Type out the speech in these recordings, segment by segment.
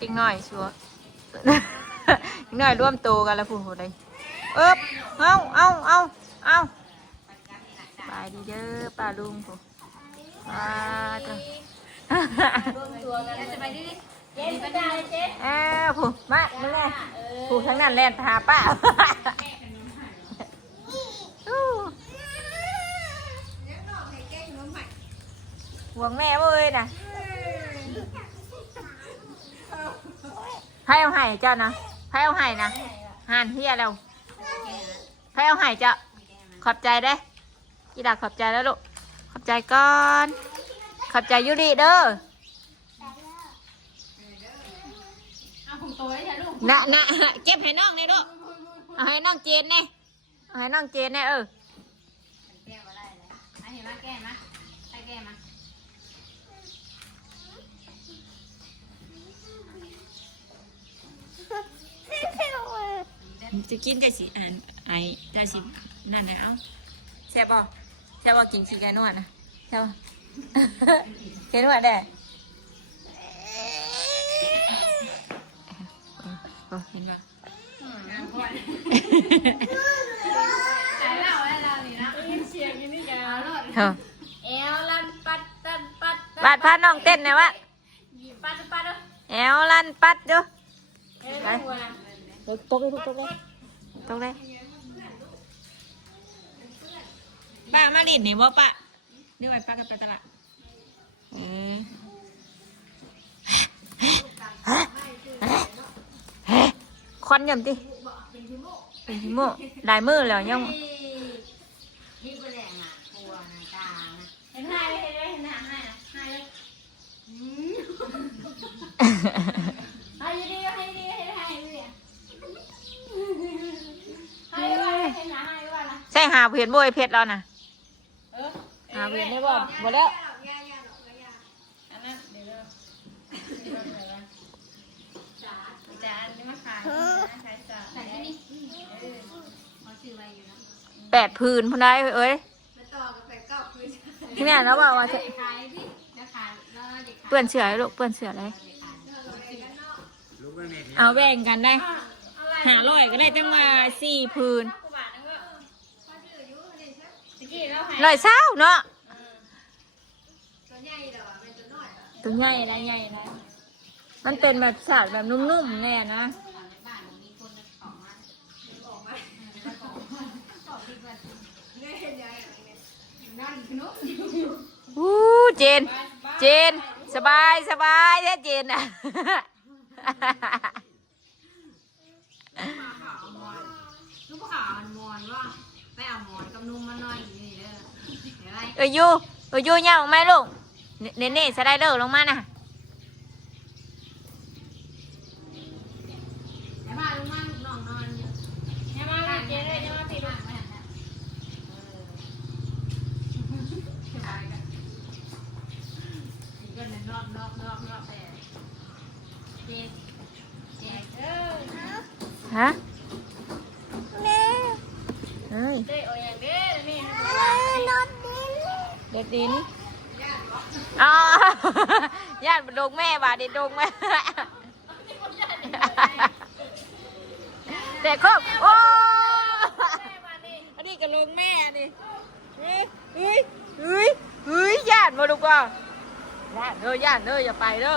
จิงหน่อยชัวจิงหน่อยร่วมโตกันแล้วพูดอะไรเอาไปดีเด้อป้าลุงพูป้าจ้ะผู้มามึงไงผู้ทั้งนั้นแล่นพาป้าห่วงแม่เว้ยนะให้เอาไห่เจ้านะให้เอาไห่นะห่านเฮียแล้วให้เอาไห่เจ้าขอบใจได้กีดาขอบใจแล้วลูกขอบใจก่อนขอบใจยุริเด้อน่ะเก็บให้น้องเลยลูกเอาให้น้องเจนเนี่ยเอาให้น้องเจนเนี่ยแก้มาได้เลยเห็นไหมแก้มาใส่แก้มาจะกินกันสิไอ้ได้สินั่นนะเอาแซ่บบ่กินสิแกนวดนะแซ่บบ่แกนวดได้เห็นป่ะเอวลันปัดบาดพาน้องเต้นนะวะเอวลันปัดดูตกเลยป้ามาดิดนี่บ่ป้านี่ไว้ป้ากันไปตลาดควันยำดิเป็นหิโมลายมือแล้วยังใช่หาเพียนบ่อยเพชรแล้วนะหาเพียนได้บ่หมดแล้ว8 พื้นพอได้เอ้ยที่นี่แล้วบอกว่าเปื้อนเสือลูกเปื้อนเสืออะไรเอาแบ่งกันได้500ก็ได้จังว่า4 พื้น120เนาะตัวใหญ่นะใหญ่นะมันเป็นแบบสาดแบบนุ่มๆแน่นะเจนสบายแท้เจนนะลูกขาวมันมอนว่าไปเอาหมอนกับนุ่มมาหน่อยนี่เด้อยูเนี่ยออกไหมลูกเน่สไลเดอร์ลงมาน่ะฮะเฮ้ยเด็ดดินอ๋อญาติดงแม่บาดดงแม่เด็กครบโอ้อันนี้ก็ลงแม่ดิเฮ้ยญาติมาดูก่อนญาติอย่าไปเด้อ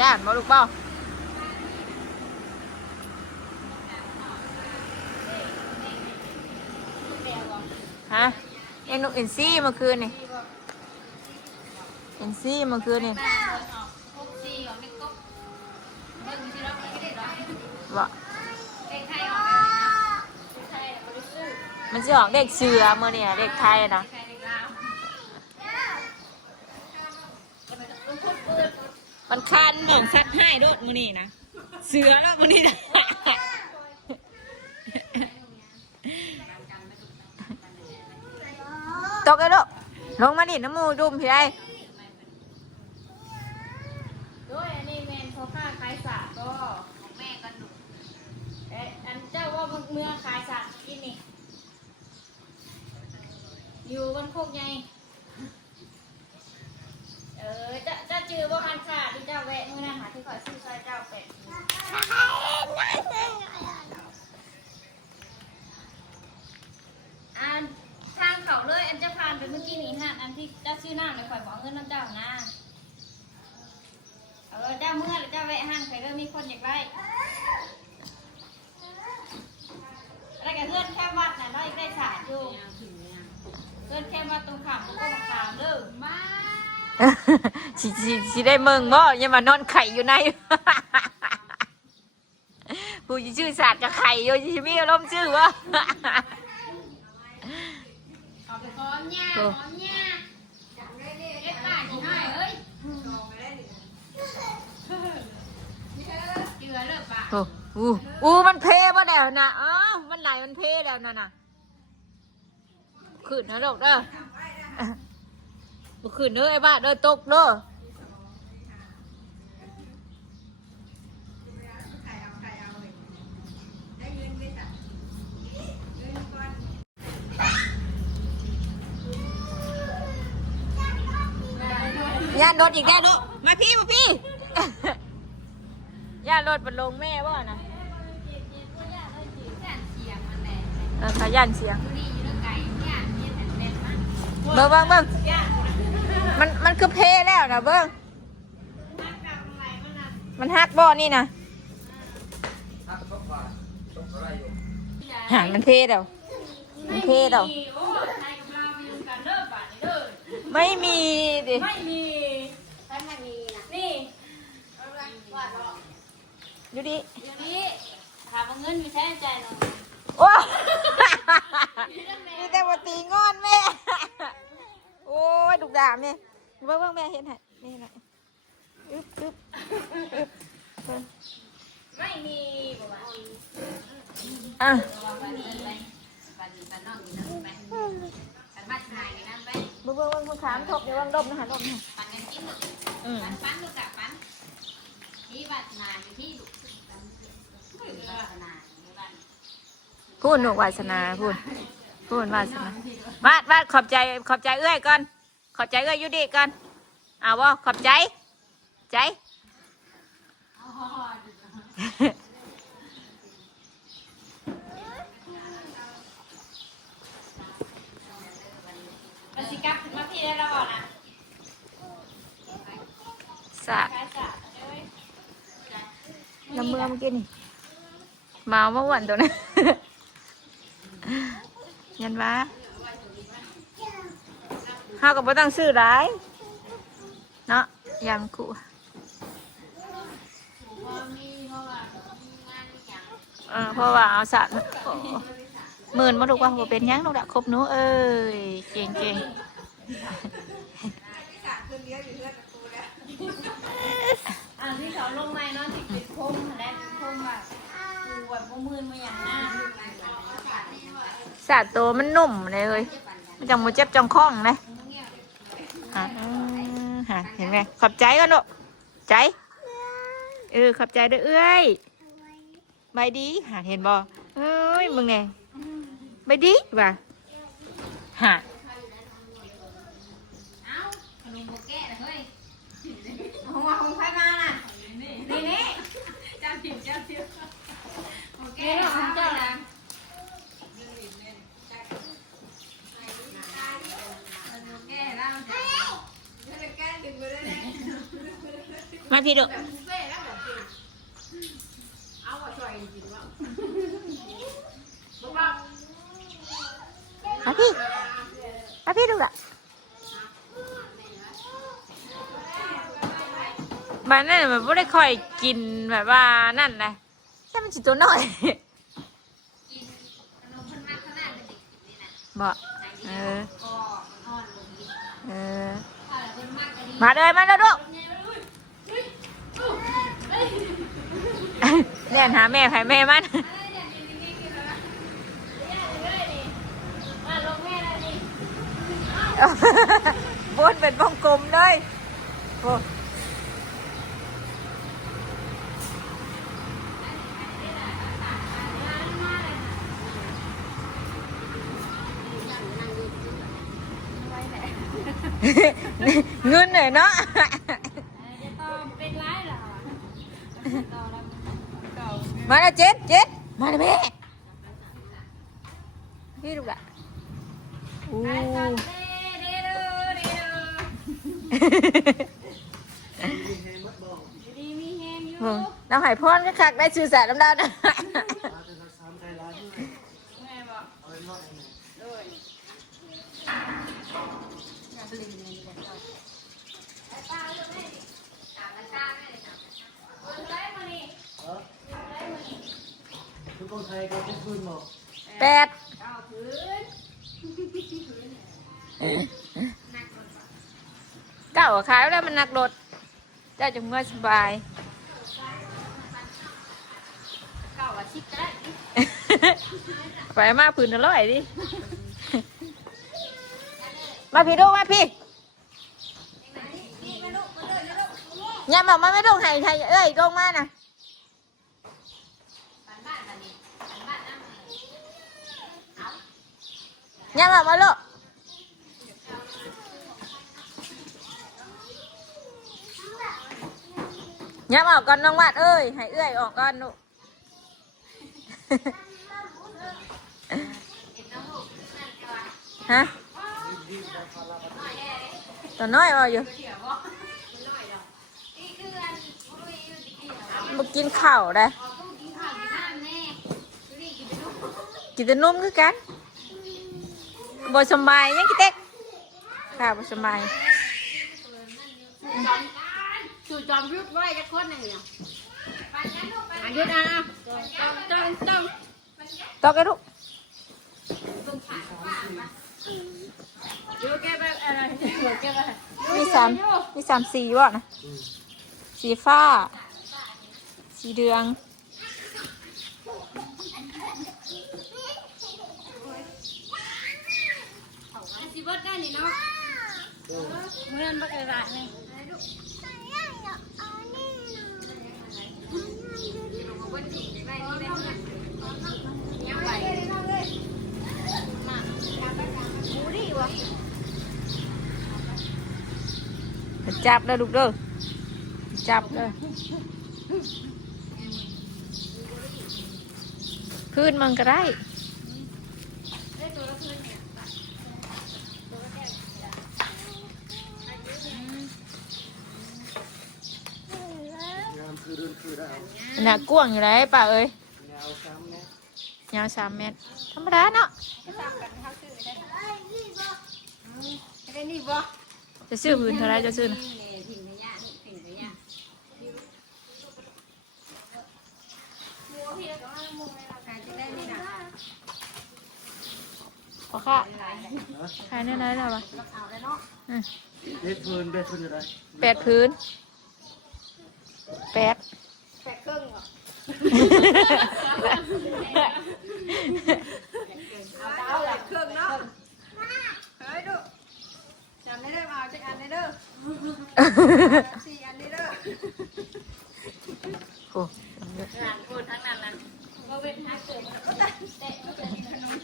ญาติมาดูเปล่าฮะเอ็นกเอ็นซี่เมื่อคืนนี่เอ็นซี่เมื่อคืนนี่บ่มันจะออกเด็กเสือเมื่อเนี่ยเด็กไทยนะมันคันหม่องซัดให้โดดมือนี่นะเสือแล้วมือนี่นะตกเลยลูกลงมาดิน้ำมูดุมพี่ได้ด้วยอันนี้เมนเขาฆ่าคล้ายสัตว์ก็ของแม่กันดุอันเจ้าว่าเมื่อคล้ายสัตว์กินนี่อยู่บนโคกไง จือว่าหันขาดที่เจ้าแวะมือนั่นหาที่ขอซื้อซอยเจ้าเป็ดอันทางเขาเลยอันจะผ่านไปเมื่อกี้นี้ฮะอันที่เจ้าชื่อหน้าเลยข่อยบอกเงินน้ำเจ้านะเจ้าเมื่อหรือเจ้าแวะห้างไปเริ่มมีคนอยากได้อะไรกับเพื่อนแค่วัดน่ะน้อยได้ฉาดอยู่เพื่อนแค่วัดตรงขับมันก็มาถามเด้อมาสิได้เมืองบ่ยังมานอนไข่อยู่ในผู้ชื่อศาสตร์กับไข่อยู่ที่มีอารมณ์ชื่อวะเอาไปก้อนเนี่ยก้อนเนี่ยเล็กป่าจีให้เอ้ยมันเพมาแล้วนะอ๋อมันไหลมันเพแล้วน่ะขึ้นนะลูกเด้อขึ้นเด้อไอ้บ้าเด้อตกเด้อย่านรถอีกแล้วลูกมาพี่ย่านรถบรรลงแม่บ่นะขยันเสียงเบิ้งมันคือเพแล้วนะเบิ้งมันฮักบ่อนี่นะหางมันเพแล้วไม่มีดิไม่มีนี่อยู่ดิถามเงินมีแท้ใจเนาะโอ้มีแต่ว่าตีงอนแม่โอ้ยดุด่าแม่เบิ่งแม่เห็นไหมนี่ไหนอึ๊บไม่มีบอกว่าอ่ะเบิ่งขามทบเดี๋ยวดมนะฮะดมนะปั่นกันกินลูกปั่นลูกกับปั่นที่วัดนาที่ลูกพูดหนูวาสนาพูดวาสนาวาดขอบใจเอื้อยก่อนขอบใจเอื้อยยุดิก่อนเอาบ่ขอบใจสิกับถึงมาพี่ได้แล้วก่อนนะสะน้ำเมื่อกี้นี่เมาเมื่อวันตัวนั้นยันวะข้าวกับบ่ต้องซื้อหลายเนาะยังขู่เพราะว่าเอาสะหมื่นมาดูว่าบ่เป็นยังลูกละครบหนูเอ้ยเก่งที่เขาลงในเนาะที่ติดคมและคมแบบปวดมือมาอย่างหน้าสาดตัวมันนุ่มเลยเฮ้ยมันจังมือเจ็บจังคล้องเลยเห็นไหมขอบใจกันลูกใจขอบใจด้วยเอ้ยใบดีเห็นบ่เอ้ยมึงไงใบดีป่ะขนมโบแก้เฮ้ยของใครมาน่ะนี่เจ้าถิ่นโอเคของเจ้านะมาพี่ดูมาพี่ดูละบ้านนั่นแบบไม่ได้ค่อยกินแบบว่านั่นเลยแค่มันจิตตัวน้อยบอกมาเลยมาแล้วลูกเล่นหาแม่ใครแม่มันบนเป็นวงกลมเลยโอ้เงินหน่อยเนาะ มาแล้วเจ็ดเจ็ดมาแล้วแม่พี่ลูกละอู้มึงเราหายพรก็คักได้ชื่อแสนน้ำดาวนะแปดเก้าขายแล้วมันหนักรถเจ้าจะเมื่อสบายไปมาผืนอร่อยดิมาพี่ดูมาพี่อย่าบอกมาไม่ต้องให้เอ้ยลงมาน่ะอย่าบอกมาลูกอย่าบอกก่อนน้องวัดเอ้ยให้เอ้ยออกก่อนลูกฮะตัวน้อยอ่ะอยู่มากินข้าวได้กินแต่นุ่มคือกันบ่สบายยังกิเต็กค่ะบ่สบายจู่จอมยุดไว้จะคนหนึ่งเนี่ยยุดต้องตอกไอ้ลูกยุดแกไปอะไรยุดแกไปมีสามสีบ่นะสีฟ้าสีเหลืองสีบดได้นี่เนาะเมื่อนบักอะไรเนี่ยจับเลยลูกเด้อจับเลยพื้นมันก็ได้น่ะกว้างอยู่ไรป่าเอ้ยยาว3 เมตรธรรมดาเนาะจะซื้อพื้นเท่าไรจะซื้อนะขอค่าขายได้ไรแล้ววะเบ็ดพื้นอยู่ไหน8 พื้น8ครึ่งเหรอเอาหลักเครื่องเนาะเฮ้ยดูจำได้เด้อมาจะอันได้เด้อ4 อันได้เด้อโอ้หลังพูดทั้งนั้นนั้นก็เป็นทักเกิดก็ได้เตะก็เป็นขนม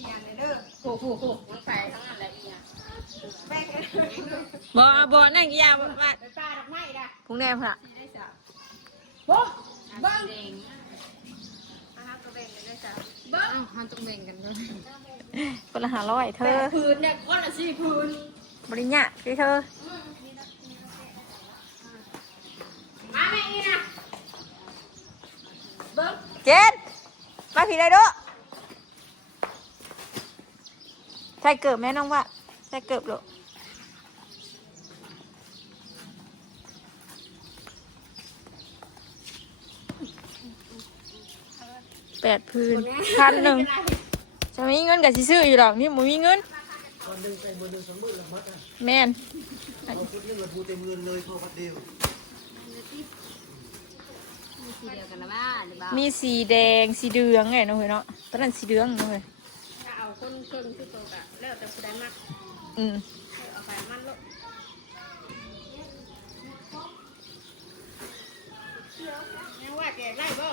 4 อันได้เด้อโอ้โหมันใส่ทั้งนั้นเลยอีอ่ะแป้งบ่นั่งยาวบ้านไปปลาดอกไม้ด่ะพุงแดงค่ะได้จ้ะโบ้บ้างนะครับก็แบ่งกันได้จ้ะบ้างมันต้องแบ่งกันด้วยคนละ500เธอพื้นเนี่ยคนละ4 พื้นบริญญาที่เธอมาแม่อีนะเบิ้งเจนมาผีได้ด้วยใส่เกิบแม่น้องว่าใส่เกิบหรอ8 พื้น1,000จะมีเงินกับซื้ออยู่หรอกนี่หมูมีเงินแม่นมีสีแดงสีเหลืองไงน้องเฮ้ยเนาะตอนนั้นสีเหลืองน้องเฮ้ยถ้าเอาคนเครื่องคือตัวกะแล้วแต่ผู้ใดมักเอาไปมันลูกยังว่าแกได้บ่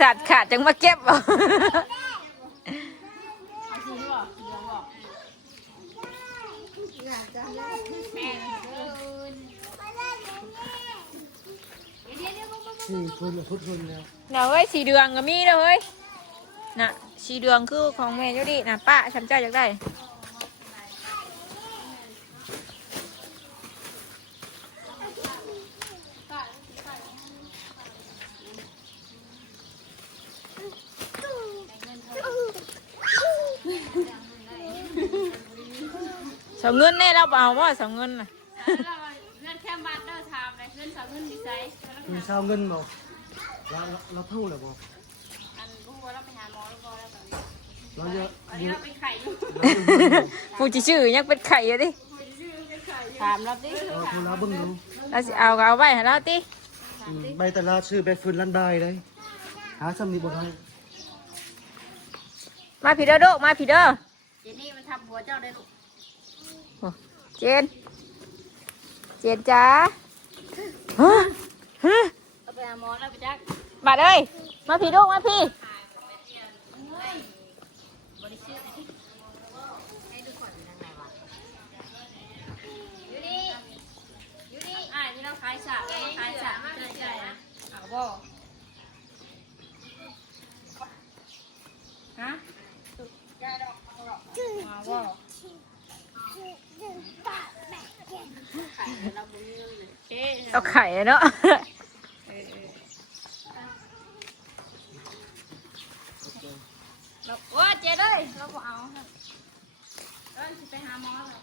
สัตว์ขาดจังมาเก็บเอา สี่คนละพุทธคนแล้ว น่ะเฮ้ยสีเดืองก็มีเด้อเฮ้ยน่ะสีเดืองคือของแม่อยู่ดิน่ะป้าฉันเจ้าอยากได้สองเงินแน่เราเอาว่าสองเงินน่ะ เงินแค่บัตรเด้อทามเลยเงินสองเงินดีไซน์ มีเช้าเงินบอกเราเท่าไหร่บอก อันรู้ว่าเราไปหาหมอแล้วพอแล้วตอนนี้ เราเยอะ ตอนนี้เราเป็นไข่อยู่ ผู้จิชื่อยังเป็นไข่อยู่ดิ ถามเราดิ เราคนละเบิ้งดู เราสิเอาก็เอาไว้ให้เราติ ใบแต่ละชื่อใบฟืนลันใบเลยหาสำนีบ่ได้ มาผีเด้อโดมาผีเด้อ เจนี่มันทำหัวเจ้าได้ลูก โอ้เจนเจนจ้าฮะฮะ เราไปหาหมอแล้วไปจัก มาเลยมาผีลูกมาผี บริสุทธิ์ให้ดูก่อนยังไงวะอยู่นี่อ่านี่เราขายสาขายสาใช่นะเอาบ่ฮะเอาบ่ขายเราบุญเงินเลยเอ๊ะ เอาไข่เนาะ เราโอ้เจ๊เลยเราบ่เอาเราจะไปหาหมอแล้ว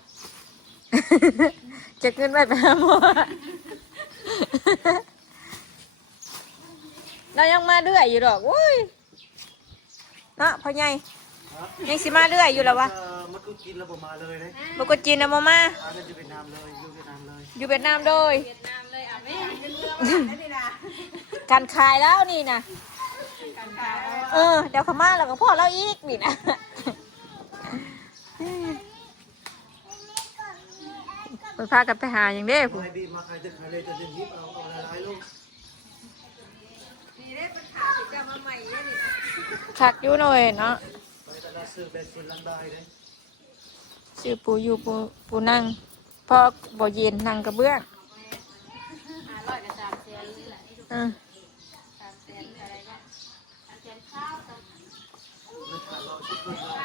จะขึ้นไปหาหมอเรายังมาเรื่อยอยู่ดอกโว้ยเนาะพ่อใหญ่ยังสิมาเรื่อยอยู่แล้ววะ มันก็กินแล้วบ่มาเลยเลย บุกจีนนะมามา อันนั้นจะเป็นน้ำเลยอยู่เวียดนามเลย อยู่เวียดนามโดย เวียดนามเลยอ่ะไม่เงินเรือมาได้นะ การขายแล้วนี่นะ การขาย เดี๋ยวเขามาแล้วก็พ่อเราอีกนี่นะไปพากันไปหาอย่างเด้ผู้ ไม่บีมาใครจะใครเลยจะเดินยิบเอาหลายๆลูก นี่ได้ปัญหาที่จะมาใหม่เนี่ยนี่ คักอยู่หน่อยเนาะ ใบแต่ละชื่อใบฟืนลันใบเลย ชื่อปูอยู่ปูนั่งพ่อบ่เย็นนั่งกระเบื้อง 500กับ300,000นี่แหละ 300,000อะไรก็300,000ข้าวกับ ไม่ขาดเราชุดคนเรา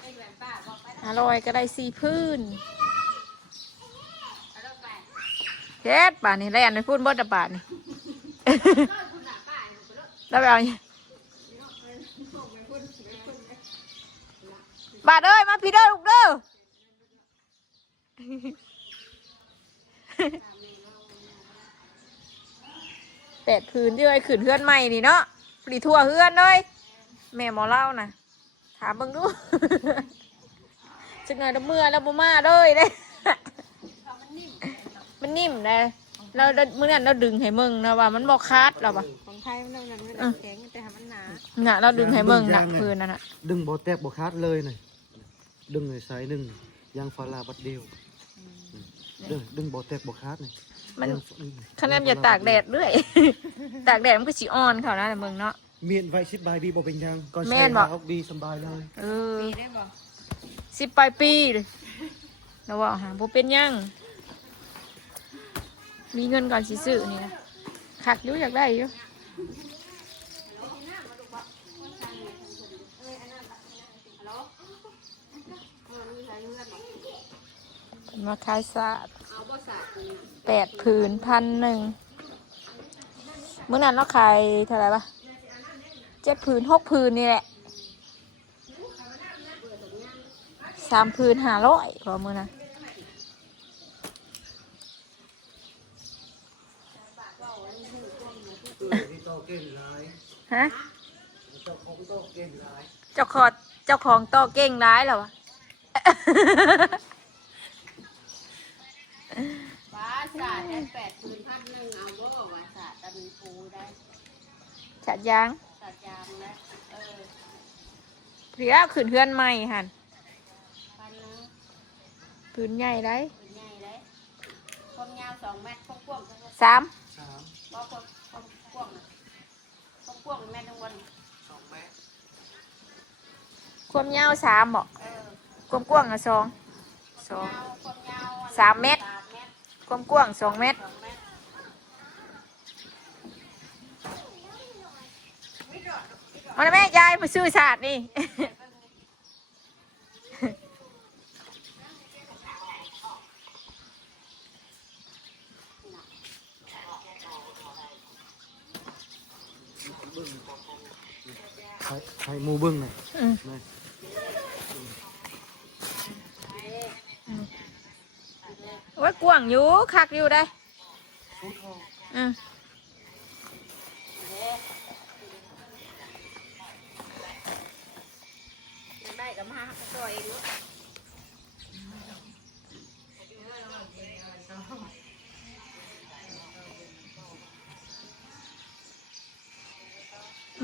ไอ้แหวนป้าบอกไป 500ก็ได้4พื้น เอาแล้วไป เฮ็ดบาทนี่แล่นไปพูดบ่ตะบาทนี่ คุณหน้าป้าให้ไปแล้ว แล้วไปเอาเนี่ยบาทเอ้ยมาพี่เด้อลูกเด้อ 8พื้นที่ไว้ขึ้นเฮือนใหม่นี่เนาะปรีทั่วเฮือนเลยแม่หมอเล่านะถามเบิ่งดู จักหน่อยเดี๋ยวเมื่อแล้วบ่มาเลยเด้ มันนิ่มเลยเราเมื่อนั้นเราดึงให้มึงนะว่ามันบ่คัดเราปะ ของไทยมันนั่นมันแข็งแต่มันหนา น่ะเราดึงให้มึงหนักพื้นนั่นน่ะ ดึงบ่แตกบ่ขาดเลยหน่อยดึงเลยสายหนึ่งยางฟาลาบัดเดียวดึงบ่แตกบ่ขาดหน่อย มันคะแนนอย่าตากแดดเรื่อย ตากแดดมันก็สิอ่อนเขานะมึงเนาะ เมียนไว้10 ใบบีบ่เป็นยังก่อน แม่ ใช้ นบ่ เอาบีสบายเลย เออ ปีได้บ่ 10 ปลายปีเลยแล้วว่าหาบ่เป็นหยังมีเงินก่อนสิซื้อนี่นะคักอยู่อยากได้อยู่มาขายสาด เอาบ่สาดนี่ 8 ผืน1,100มื้อนั้นเราขายเท่าไหร่ปะ7 ผืน6 ผืนนี่แหละ3 ผืน500พอมื้อนะ ที่โตเก่งหลาย ฮะ เจ้าของโตเก่งหลาย เจ้าของโตเก่งร้ายเหรอวะ ป้าสาดแค่8,100เอาบ่ว่าสาดตะมีปูได้ จัดยาง สาดยามแล้วเพียขืนเพื่อนใหม่หัน 1,000นึง ผืนใหญ่ได้ เป็นใหญ่เลยพอ ความยาว2 เมตรความกว้าง สาม บ่ความกว้างน่ะความกว้างแม่นทั้งวัน 2 เมตร ความยาวสามบอก เออ ความกว้างอะสอง ความยาว 3 เมตร 3 เมตร ความกว้าง2 เมตร 2 เมตร มันแม่ยายมาซื้อศาสตร์นี่ ให้หมูเบิ้งหน่อย อืม นี่ โอ้ยกว้างอยู่คักอยู่ได้อืม ได้กับมาตัวเองลูก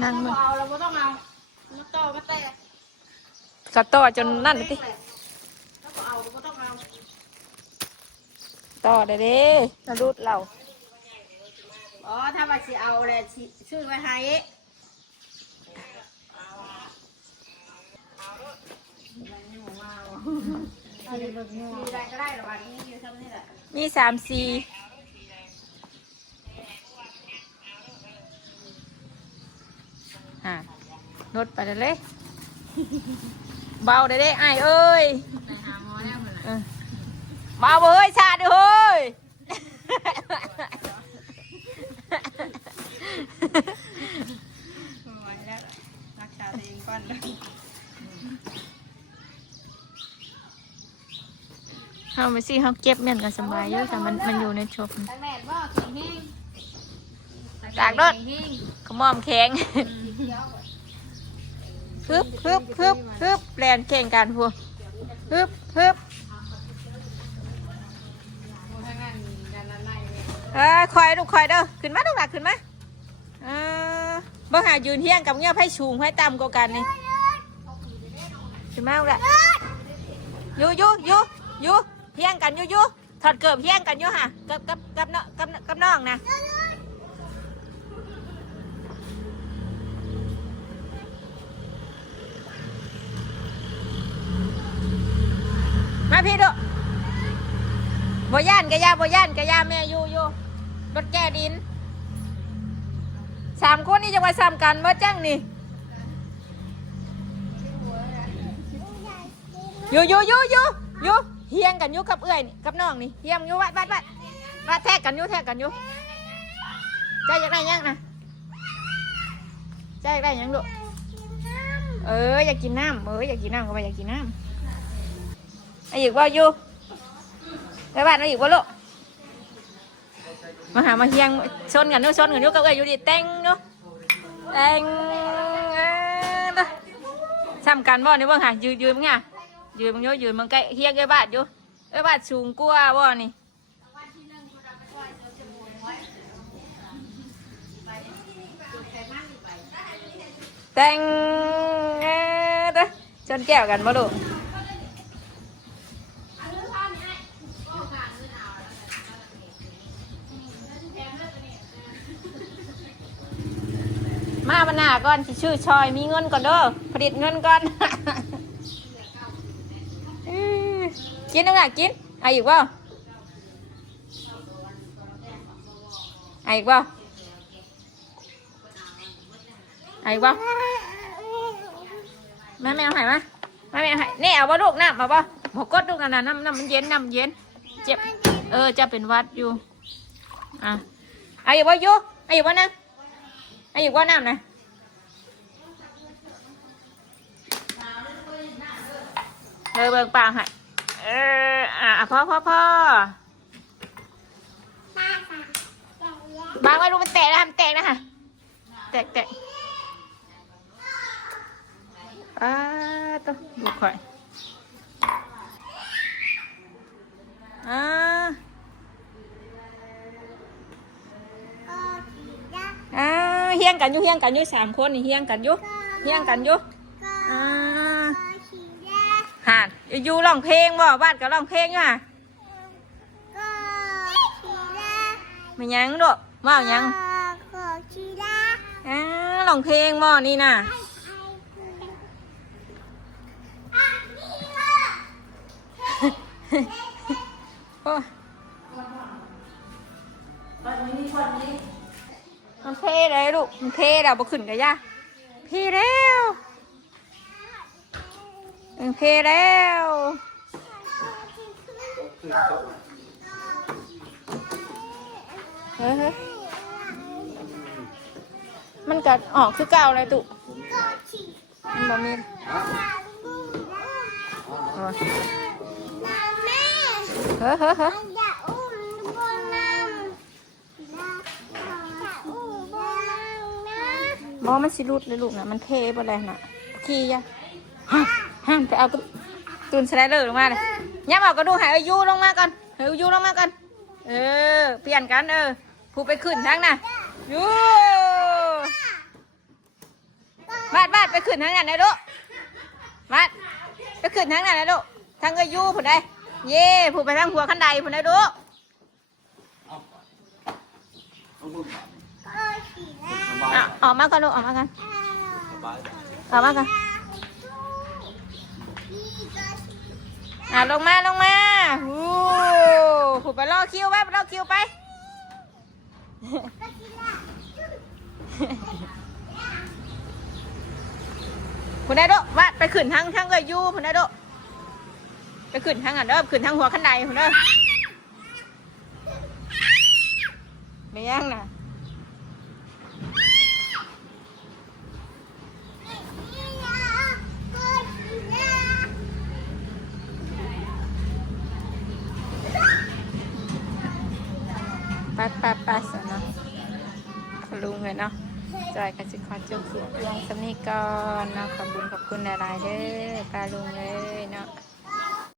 นั่งมึง เอาเราไม่ต้องเอามาต่อมาเตะ ก็ต่อจนนั่นเลยติ ถ้าเอาเราไม่ต้องเอา ต่อได้เด้นารุดเรา อ๋อถ้าว่าสิเอาเลยชื่อไว้ให้มีได้ก็ได้หรอวันนี้อยู่ทำนี่แหละ มี3 4รถไปเลย เบาได้อ้ายเอ้ย ไปหาหมอแล้วมัน เบาเฮ้ยชาดิเฮ้ย ไม่ไหวแล้วรักษาตัวเองก่อนเลย เขาไปสิเขาเก็บเงินกันสบายเยอะแต่มันอยู่ในชบ ตั้งแม่ว่าแข็งแห้ง ตากรถขมอมแข็งฮึบฮึบฮึบฮึบแลนแข่งกันพวกฮึบฮึบ ทางนั้นด้านนั้นไม่เลย คอยลูกคอยเด้อขึ้นมาลูกหลักขึ้นมาบ่หายืนเที่ยงกับเงี้ยไพ่ชูงไพ่ต่ำกว่ากันนี่ขึ้นมาลูกหละอยู่เที่ยงกันอยู่ถอดเกือบเที่ยงกันอยู่ฮะกับน้องนะมาพี่ดูบ่ย่านกะยาแม่อยู่รถแก้ดิน3 คนนี่จะมาซ้ำกันเมื่อจังนี่อยู่เฮียงกันอยู่กับเอื้อยนี่กับน้องนี่เฮียงอยู่วัดแทกกันอยู่ใจอยากได้ยังนะใจอยากได้ยังลูกอยากกินน้ำอยากกินน้ำก็ไปอยากกินน้ำไอ้อีกว่าอยู่ไปบ้านไอ้อีกว่าลูกมาเฮียงชนกันอยู่กับเอื้อยอยู่ดิแต่งเนาะแต่งซ้ำกันบ่นี่บ่ค่ะยืนมั้งค่ะยืนมึงใกล้เฮียงไอ้บ้านอยู่ไอ้บ้านสูงกว่าบ่นี่แต่งชนแก้วกันบ่ลูกมาบรรณาก่อนที่ชื่อชอยมีเงินก่อนเด้อผลิตเงินก่อนกินนึงกินเอาอีกบ่เอาอีกบ่แม่เอาให้มาแม่เอาให้นี่เอาบ่ลูกน้ำมาบ่บ่กดลูกน้ำมันเย็นเจ็บจะเป็นวัดอยู่เอาอีกบ่อยู่เอาอีกบ่นะเอาอีกบ่น้ำนะเบิ่งปากให้พ่อบางไว้ลูกมันแตกนะมันแตกนะฮะแตกต้องดูค่อยเฮียงกันอยู่3 คนนี่เฮียงกันอยู่ห่านอยู่ร้องเพลงบ่บ้านก็ร้องเพลงอยู่ฮะ ไม่ยังโดดว่าวยังร้องเพลงบ่นี่น่ะโอ้มันเท่เลยลูกมันเท่แล้วบ่ขึ้นกันย่าพี่แล้วมันเท่แล้วเฮ้ยมันกัดออกคือเก่าเลยตุมันบ่มีเฮ้ยมอมันสิรุดเลยลูกนะมันเทไปเลยน่ะขี้ยะห้ามไปเอาตุนสไลเดอร์ลงมาเลยยับเอากระดูกหายยูลงมาก่อนหายยูลงมาก่อนเปลี่ยนกันผู้ไปขึ้นทั้งน่ะยูบาดไปขึ้นทั้งนั้นเลยลูกบาดไปขึ้นทั้งนั้นเลยลูกทั้งก็ยูผู้ใดเย่ผู้ไปทั้งหัวขันใดผู้ใดลูกออกมาก่อนลูกออกมากันลงมาผู้ไปรอคิวไปผู้ใดลูกวัดไปขึ้นทั้งก็ยูผู้ใดลูกไปขึ้นทั้งอันเด้อขึ้นทั้งหัวขันใดผู้เด้อไม่ยังน่ะไปสเนาะลุงเลยเนาะจอยกันสิขอจบคลิปเพียงสำนี้ก่อนเนาะขอบคุณหลายๆเด้อปลาลุงเลยเนาะ